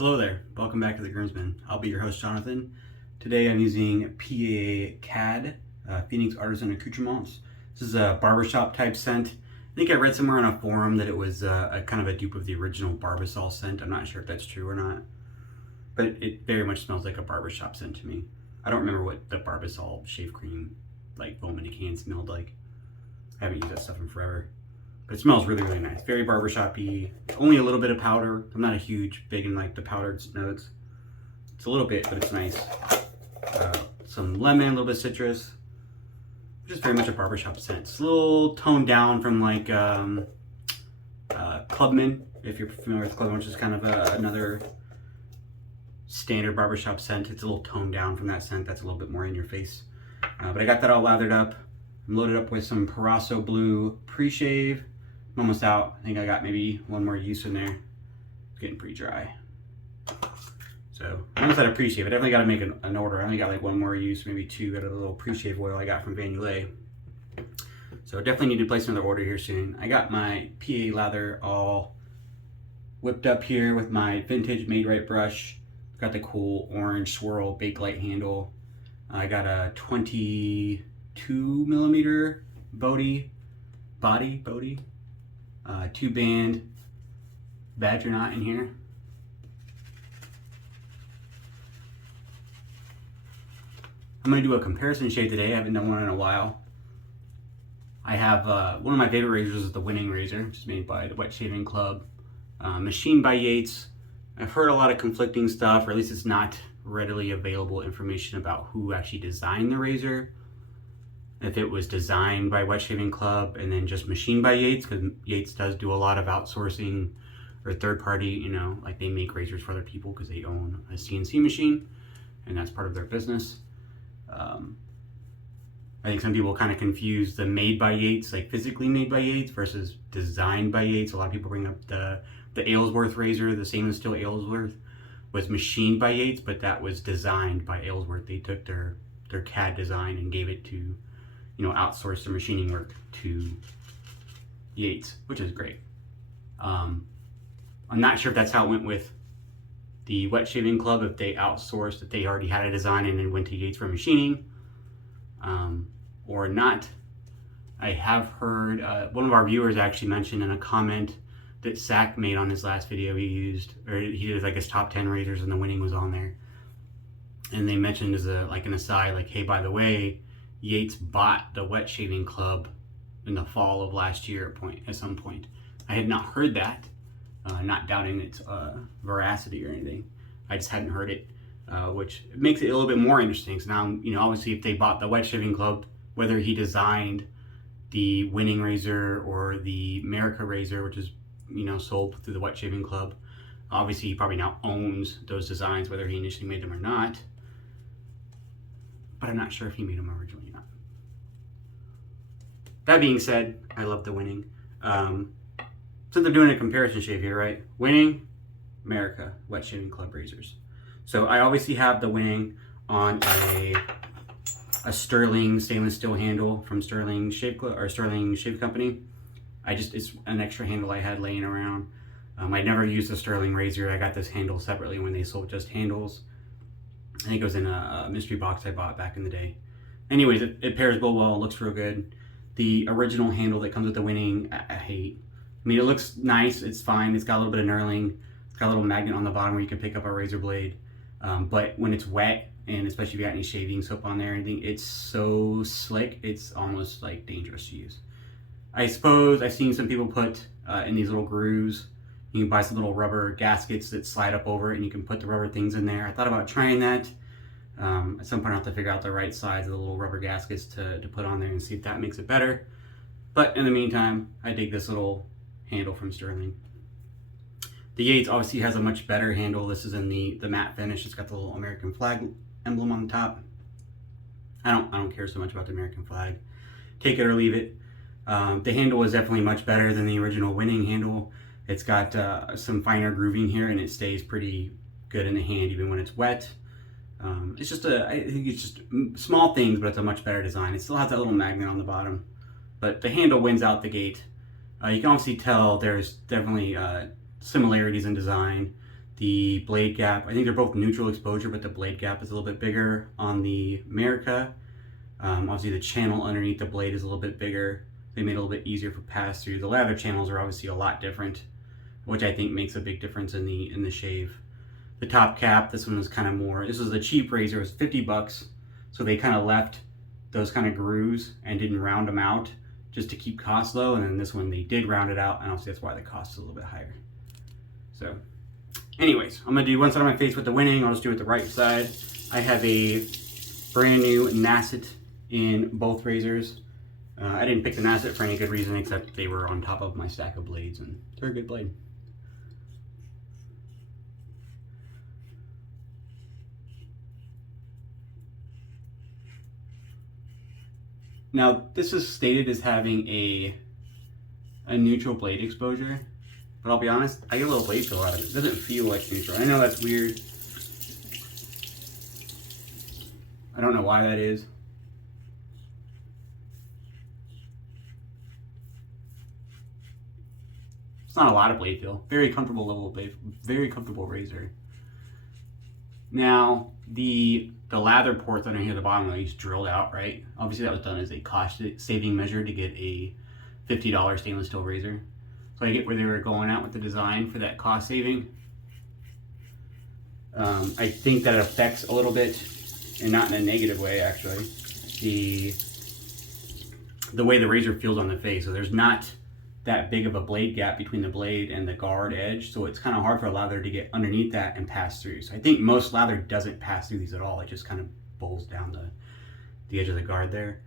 Hello there, welcome back to the Groomsman. I'll be your host, Jonathan. Today I'm using PA CAD, Phoenix Artisan Accoutrements. This is a barbershop type scent. I think I read somewhere on a forum that it was a kind of a dupe of the original Barbasol scent. I'm not sure if that's true or not, but it very much smells like a barbershop scent to me. I don't remember what the Barbasol shave cream, like foam in a can, smelled like. I haven't used that stuff in forever. But it smells really, really nice. Very barbershop-y. Only a little bit of powder. I'm not a huge, big in like the powdered notes. It's a little bit, but it's nice. Some lemon, a little bit of citrus. Just very much a barbershop scent. It's a little toned down from like Clubman, if you're familiar with Clubman, which is kind of another standard barbershop scent. It's a little toned down from that scent. That's a little bit more in your face. But I got that all lathered up. I'm loaded up with some Parasso Blue pre-shave. I'm almost out. I think I got maybe one more use in there. It's getting pretty dry. So I almost had a pre-shave. I definitely got to make an order. I only got like one more use, maybe two, out of the little pre-shave oil I got from Vanulay. So I definitely need to place another order here soon. I got my PA lather all whipped up here with my vintage Made Rite brush. Got the cool orange swirl Bakelite handle. I got a 22mm boti, 2-band badger knot in here. I'm going to do a comparison shave today. I haven't done one in a while. I have one of my favorite razors is the Winning razor, which is made by the Wet Shaving Club, machined by Yates. I've heard a lot of conflicting stuff, or at least it's not readily available information about who actually designed the razor. If it was designed by Wet Shaving Club and then just machined by Yates, because Yates does do a lot of outsourcing or third party, you know, like they make razors for other people because they own a CNC machine and that's part of their business. I think some people kind of confuse the made by Yates, like physically made by Yates versus designed by Yates. A lot of people bring up the Aylesworth razor, the Stainless Steel Aylesworth was machined by Yates, but that was designed by Aylesworth. They took their CAD design and gave it to, you know, outsource the machining work to Yates, which is great. I'm not sure if that's how it went with the Wet Shaving Club, if they outsourced, if they already had a design and then went to Yates for machining, or not. I have heard, one of our viewers actually mentioned in a comment that Zach made on his last video he did like his top 10 razors and the Winning was on there. And they mentioned as like an aside, like, hey, by the way, Yates bought the Wet Shaving Club in the fall of last year at some point. I had not heard that, not doubting its veracity or anything. I just hadn't heard it, which makes it a little bit more interesting. So now, you know, obviously if they bought the Wet Shaving Club, whether he designed the Winning razor or the Merica razor, which is, you know, sold through the Wet Shaving Club, obviously he probably now owns those designs, whether he initially made them or not. But I'm not sure if he made them originally or not. That being said, I love the Winning. Since they're doing a comparison shave here, right? Winning, Merica, Wet Shaving Club razors. So I obviously have the Winning on a Stirling stainless steel handle from Stirling Shave Club or Stirling Shave Company. It's an extra handle I had laying around. I never used a Stirling razor. I got this handle separately when they sold just handles. I think it was in a mystery box I bought back in the day. Anyways, it pairs well, it looks real good. The original handle that comes with the Winning, I hate. I mean, it looks nice, it's fine, it's got a little bit of knurling, it's got a little magnet on the bottom where you can pick up a razor blade. But when it's wet, and especially if you got any shaving soap on there or anything, it's so slick, it's almost like dangerous to use. I suppose I've seen some people put in these little grooves, you can buy some little rubber gaskets that slide up over it and you can put the rubber things in there. I thought about trying that. At some point I'll have to figure out the right size of the little rubber gaskets to put on there and see if that makes it better. But in the meantime, I dig this little handle from Stirling. The Yates obviously has a much better handle. This is in the matte finish. It's got the little American flag emblem on the top. I don't care so much about the American flag. Take it or leave it. The handle is definitely much better than the original Winning handle. It's got some finer grooving here and it stays pretty good in the hand even when it's wet. It's just I think it's just small things, but it's a much better design. It still has that little magnet on the bottom, but the handle wins out the gate. You can obviously tell there's definitely similarities in design. The blade gap, I think they're both neutral exposure, but the blade gap is a little bit bigger on the Merica. Obviously the channel underneath the blade is a little bit bigger. They made it a little bit easier for pass through. The lather channels are obviously a lot different, which I think makes a big difference in the shave. The top cap, this one was kind of more, this was a cheap razor, it was 50 bucks. So they kind of left those kind of grooves and didn't round them out just to keep costs low. And then this one, they did round it out, and obviously that's why the cost is a little bit higher. So anyways, I'm gonna do one side of my face with the winning. I'll just do it the right side. I have a brand new Nacet in both razors. I didn't pick the Nacet for any good reason except they were on top of my stack of blades, and they're a good blade. Now, this is stated as having a neutral blade exposure, but I'll be honest, I get a little blade feel out of it. It doesn't feel like neutral. I know that's weird. I don't know why that is. It's not a lot of blade feel. Very comfortable level of blade, very comfortable razor. Now, the lather ports under here at the bottom are these drilled out, right? Obviously that was done as a cost saving measure to get a $50 stainless steel razor. So I get where they were going at with the design for that cost saving. I think that it affects a little bit, and not in a negative way actually, the way the razor feels on the face. So there's not that big of a blade gap between the blade and the guard edge, so it's kind of hard for a lather to get underneath that and pass through. So I think most lather doesn't pass through these at all. It just kind of bowls down the edge of the guard there.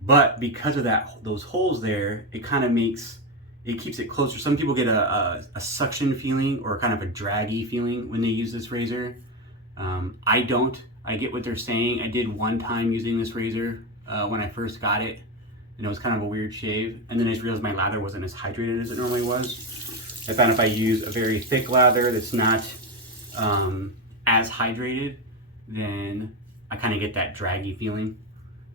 But because of those holes there, it kind of keeps it closer. Some people get a suction feeling or kind of a draggy feeling when they use this razor. I don't. I get what they're saying. I did one time using this razor when I first got it, and it was kind of a weird shave. And then I just realized my lather wasn't as hydrated as it normally was. I found if I use a very thick lather that's not as hydrated, then I kind of get that draggy feeling.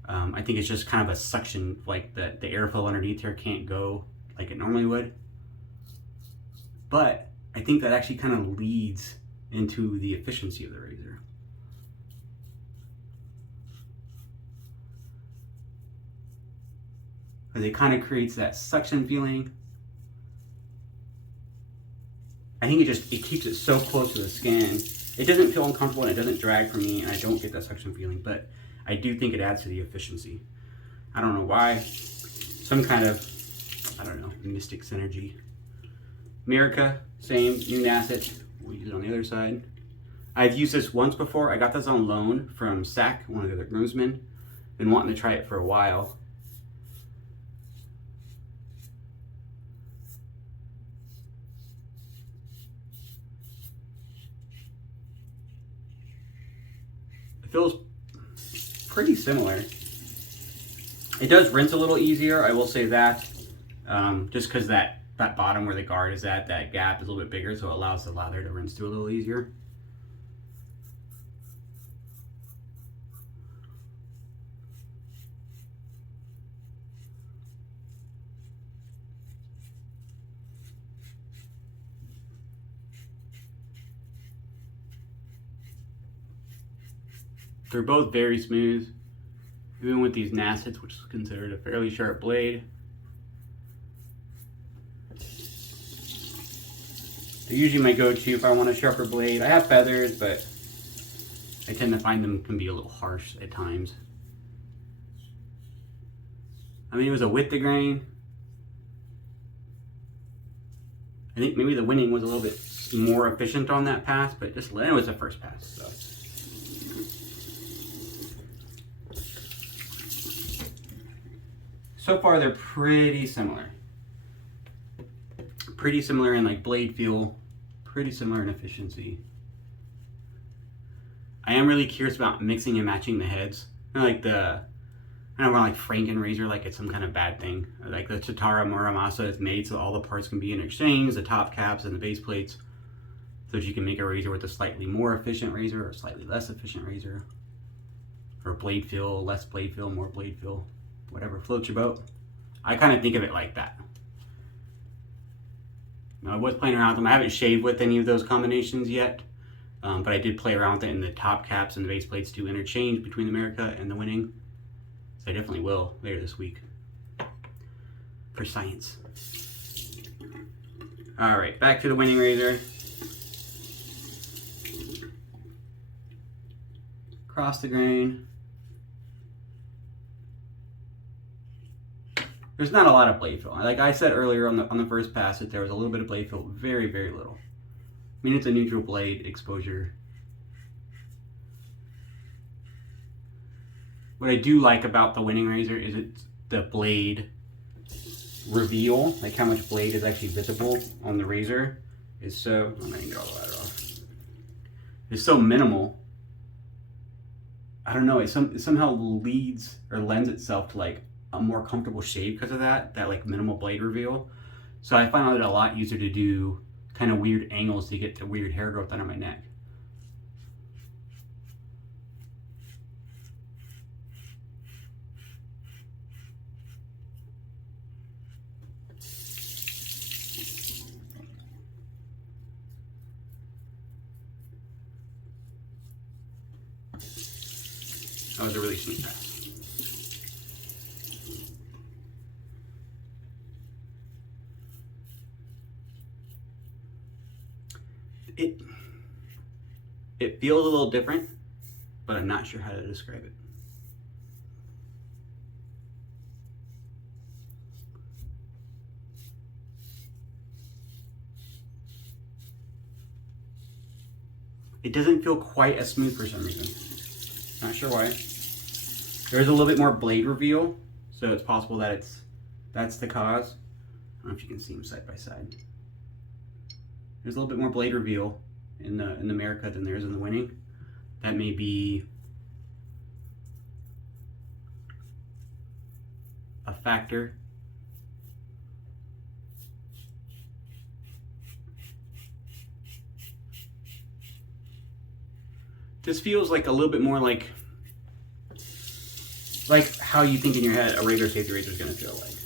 I think it's just kind of a suction, like the airflow underneath here can't go like it normally would. But I think that actually kind of leads into the efficiency of the razor. Because it kind of creates that suction feeling. I think it keeps it so close to the skin. It doesn't feel uncomfortable and it doesn't drag for me, and I don't get that suction feeling, but I do think it adds to the efficiency. I don't know why. Some kind of, I don't know, mystic synergy. Merica, same, new Nacet. We'll use it on the other side. I've used this once before. I got this on loan from Sack, one of the other groomsmen. Been wanting to try it for a while. It feels pretty similar. It does rinse a little easier, I will say that. Just because that bottom where the guard is at, that gap is a little bit bigger, so it allows the lather to rinse through a little easier. They're both very smooth, even with these Nacets, which is considered a fairly sharp blade. They're usually my go-to if I want a sharper blade. I have feathers, but I tend to find them can be a little harsh at times. I mean, it was a width to grain. I think maybe the winning was a little bit more efficient on that pass, but just it was the first pass. So. So far, they're pretty similar. Pretty similar in like blade feel, pretty similar in efficiency. I am really curious about mixing and matching the heads. I don't want like Franken razor like it's some kind of bad thing. Like the Tatara Muramasa is made so all the parts can be interchanged, the top caps and the base plates, so that you can make a razor with a slightly more efficient razor or slightly less efficient razor. Or blade feel, less blade feel, more blade feel. Whatever floats your boat. I kind of think of it like that. I was playing around with them. I haven't shaved with any of those combinations yet, but I did play around with it, and the top caps and the base plates do interchange between the Merica and the winning. So I definitely will later this week for science. All right, back to the winning razor. Across the grain. There's not a lot of blade fill. Like I said earlier on the first pass, that there was a little bit of blade fill, very, very little. I mean, it's a neutral blade exposure. What I do like about the winning razor is it's the blade reveal, like how much blade is actually visible on the razor is so, I'm gonna get all the ladder off. It's so minimal. I don't know, it somehow leads or lends itself to like a more comfortable shave because of that like minimal blade reveal. So I find it a lot easier to do kind of weird angles to get the weird hair growth under my neck. That was a really sneak pass. It feels a little different, but I'm not sure how to describe it. It doesn't feel quite as smooth for some reason. Not sure why. There's a little bit more blade reveal, so it's possible that that's the cause. I don't know if you can see them side by side. There's a little bit more blade reveal in the Merica than there is in the winning. That may be a factor. This feels like a little bit more like how you think in your head a regular safety razor is going to feel like.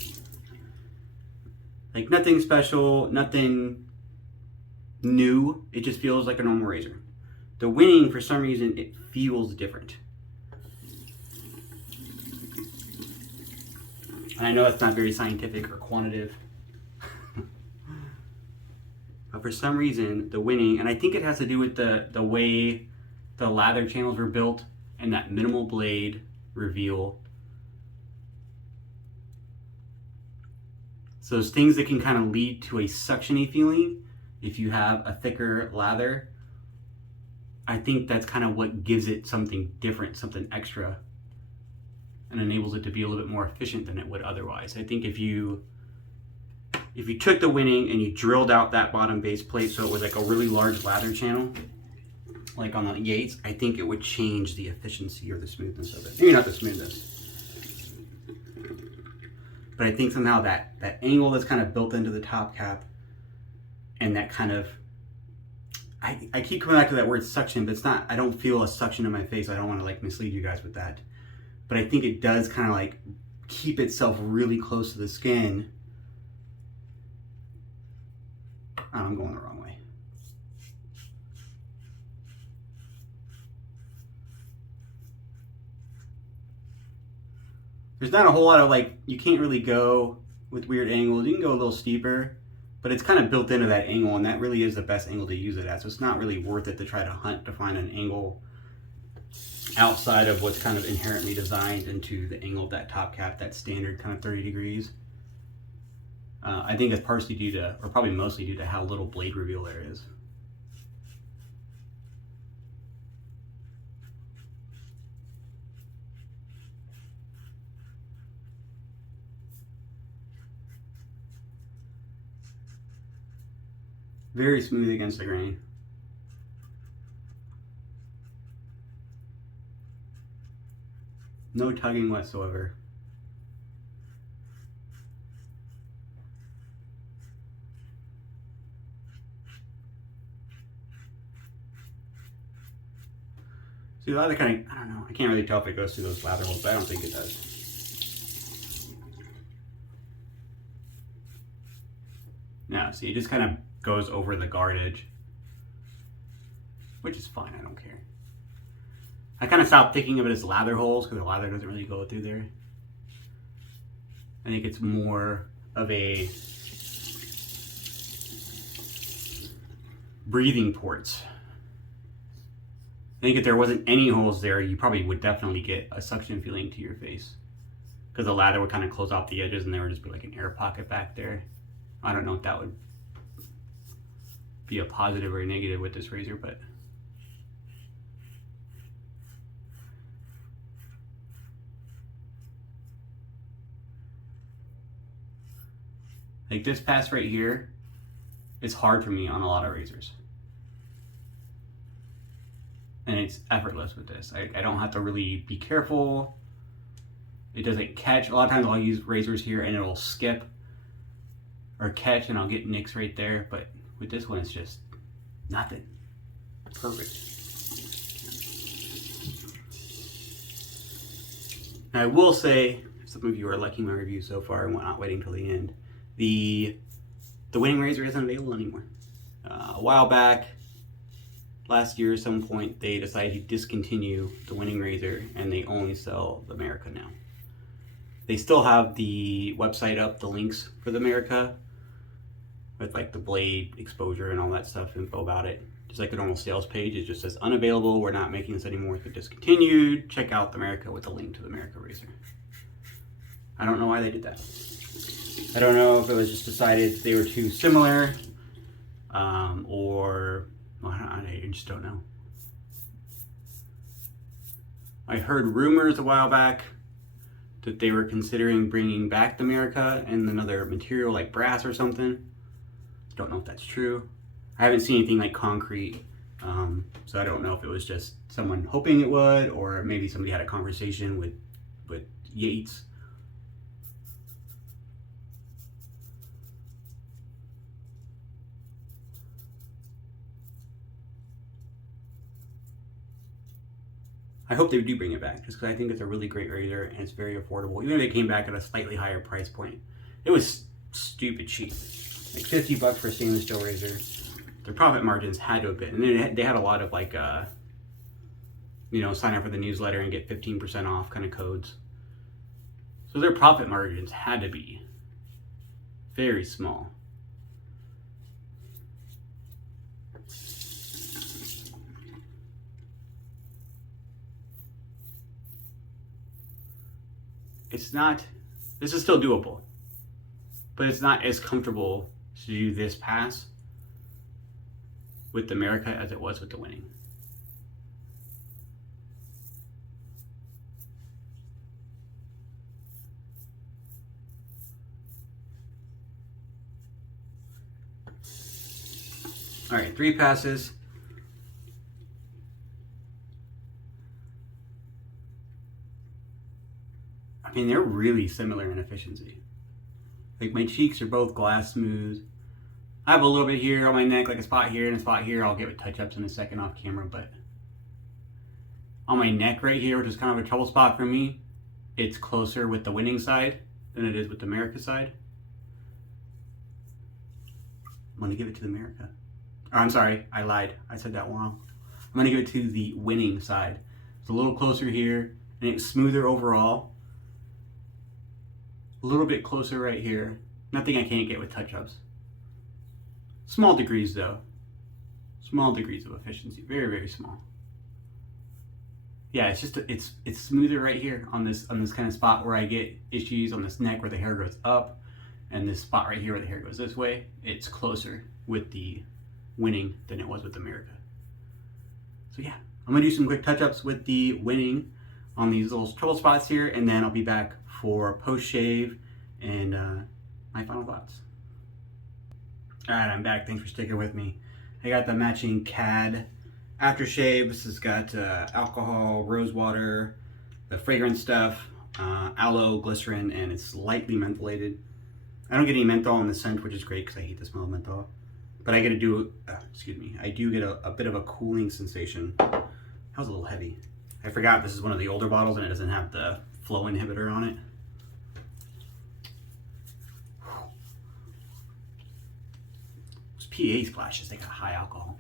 Like nothing special, nothing new. It just feels like a normal razor. The winning, for some reason, it feels different. And I know it's not very scientific or quantitative. But for some reason, the winning, and I think it has to do with the way the lather channels were built and that minimal blade reveal. So those things that can kind of lead to a suctiony feeling if you have a thicker lather, I think that's kind of what gives it something different, something extra, and enables it to be a little bit more efficient than it would otherwise. I think if you took the winning and you drilled out that bottom base plate so it was like a really large lather channel, like on the Yates, I think it would change the efficiency or the smoothness of it. Maybe not the smoothness. But I think somehow that angle that's kind of built into the top cap and that kind of, I keep coming back to that word suction, but it's not, I don't feel a suction in my face. I don't want to like mislead you guys with that. But I think it does kind of like keep itself really close to the skin. Oh, I'm going the wrong way. There's not a whole lot of like, you can't really go with weird angles. You can go a little steeper, but it's kind of built into that angle, and that really is the best angle to use it at. So it's not really worth it to try to hunt to find an angle outside of what's kind of inherently designed into the angle of that top cap, that standard kind of 30 degrees. I think it's partially due to, or probably mostly due to how little blade reveal there is. Very smooth against the grain. No tugging whatsoever. See, the lather kind of, I don't know, I can't really tell if it goes through those lather holes, but I don't think it does. No, see, it just kind of goes over the guard edge, which is fine, I don't care. I kind of stopped thinking of it as lather holes because the lather doesn't really go through there. I think it's more of a breathing ports. I think if there wasn't any holes there, you probably would definitely get a suction feeling to your face, because the lather would kind of close off the edges and there would just be like an air pocket back there. I don't know if that would be a positive or a negative with this razor, but like this pass right here is hard for me on a lot of razors. And it's effortless with this. I don't have to really be careful. It doesn't catch. A lot of times I'll use razors here and it'll skip or catch and I'll get nicks right there. But with this one, it's just nothing. Perfect. Now I will say, some of you are liking my review so far and not waiting till the end. The winning razor isn't available anymore. A while back, last year at some point, they decided to discontinue the winning razor and they only sell the Merica now. They still have the website up, the links for the Merica with like the blade exposure and all that stuff, info about it. Just like the normal sales page, it just says unavailable, we're not making this anymore, it's been discontinued. Check out the Merica with a link to the Merica razor. I don't know why they did that. I don't know if it was just decided they were too similar, or I just don't know. I heard rumors a while back that they were considering bringing back the Merica and another material like brass or something. Don't know if that's true. I haven't seen anything like concrete, so I don't know if it was just someone hoping it would, or maybe somebody had a conversation with Yates. I hope they do bring it back, just because I think it's a really great razor and it's very affordable. Even if it came back at a slightly higher price point, it was stupid cheap, like $50 for a stainless steel razor. Their profit margins had to have been, and they had a lot of like, you know, sign up for the newsletter and get 15% off kind of codes. So their profit margins had to be very small. It's not, this is still doable, but it's not as comfortable to do this pass with the Merica as it was with the winning. All right, 3 passes. I mean, they're really similar in efficiency. Like my cheeks are both glass smooth. I have a little bit here on my neck, like a spot here and a spot here. I'll give it touch-ups in a second off camera, but on my neck right here, which is kind of a trouble spot for me, it's closer with the winning side than it is with the Merica side. I'm gonna give it to the Merica. Oh, I'm sorry, I lied. I said that wrong. I'm gonna give it to the winning side. It's a little closer here, and it's smoother overall. A little bit closer right here. Nothing I can't get with touch-ups. Small degrees though. Small degrees of efficiency. Very, very small. Yeah, it's just it's smoother right here on this kind of spot where I get issues on this neck where the hair goes up, and this spot right here where the hair goes this way. It's closer with the winning than it was with the Merica. So yeah, I'm gonna do some quick touch-ups with the winning on these little trouble spots here, and then I'll be back for post-shave and my final thoughts. All right, I'm back. Thanks for sticking with me. I got the matching CAD aftershave. This has got alcohol, rose water, the fragrance stuff, aloe, glycerin, and it's lightly mentholated. I don't get any menthol in the scent, which is great because I hate the smell of menthol. But I get to do, I do get a bit of a cooling sensation. That was a little heavy. I forgot this is one of the older bottles and it doesn't have the flow inhibitor on it. PA splashes, they got high alcohol.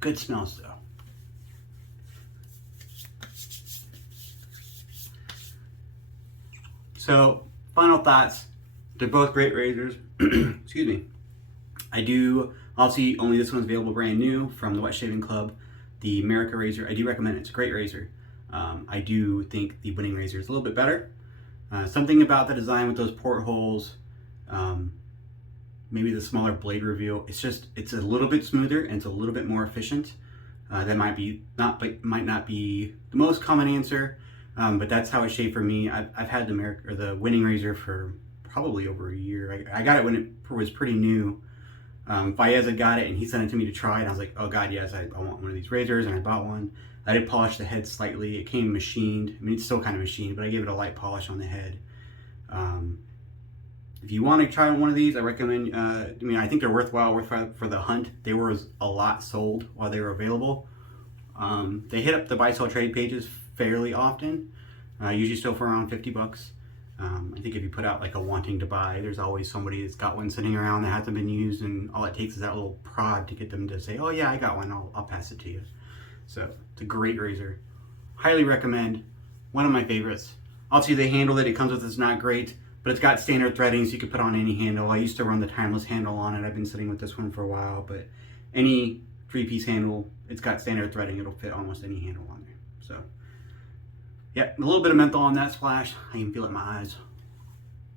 Good smells though. So, final thoughts. They're both great razors. Excuse me. Obviously, only this one's available brand new from the Wet Shaving Club. The Merica razor, I do recommend it. It's a great razor. I do think the winning razor is a little bit better. Something about the design with those portholes, maybe the smaller blade reveal, it's a little bit smoother and it's a little bit more efficient. That might not be the most common answer, but that's how it shaved for me. I've had the winning razor for probably over a year. I got it when it was pretty new. Fayez had got it and he sent it to me to try, and I was like, oh god, yes, I want one of these razors, and I bought one. I did polish the head slightly. It came machined. I mean, it's still kind of machined, but I gave it a light polish on the head. If you want to try one of these, I recommend, I think they're worthwhile for the hunt. They were a lot sold while they were available. They hit up the buy sell trade pages fairly often, usually still for around 50 bucks. I think if you put out like a wanting to buy, there's always somebody that's got one sitting around that hasn't been used, and all it takes is that little prod to get them to say, oh yeah, I got one, I'll pass it to you. So it's a great razor. Highly recommend. One of my favorites. Obviously the handle that it comes with is not great, but it's got standard threading, so you can put on any handle. I used to run the timeless handle on it. I've been sitting with this one for a while, but any 3-piece handle, it's got standard threading. It'll fit almost any handle on there. So yeah, a little bit of menthol on that splash. I can feel it in my eyes,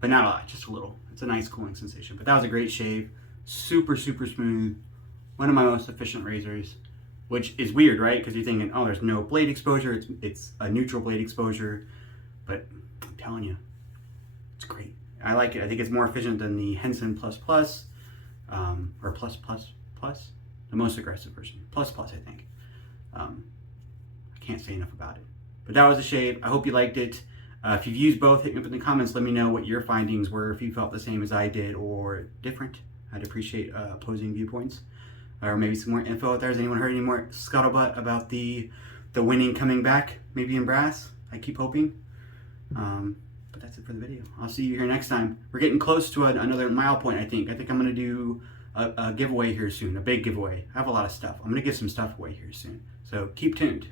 but not a lot, just a little. It's a nice cooling sensation. But that was a great shave. Super, super smooth. One of my most efficient razors, which is weird, right? Because you're thinking, oh, there's no blade exposure. It's a neutral blade exposure, but I'm telling you, it's great. I like it. I think it's more efficient than the Henson Plus Plus, or Plus Plus Plus, the most aggressive version. Plus Plus, I think. I can't say enough about it. But that was a shave. I hope you liked it. If you've used both, hit me up in the comments. Let me know what your findings were, if you felt the same as I did or different. I'd appreciate opposing viewpoints. Or maybe some more info out there. Has anyone heard any more scuttlebutt about the winning coming back, maybe in brass? I keep hoping. But that's it for the video. I'll see you here next time. We're getting close to another mile point, I think. I think I'm going to do a giveaway here soon, a big giveaway. I have a lot of stuff. I'm going to give some stuff away here soon. So keep tuned.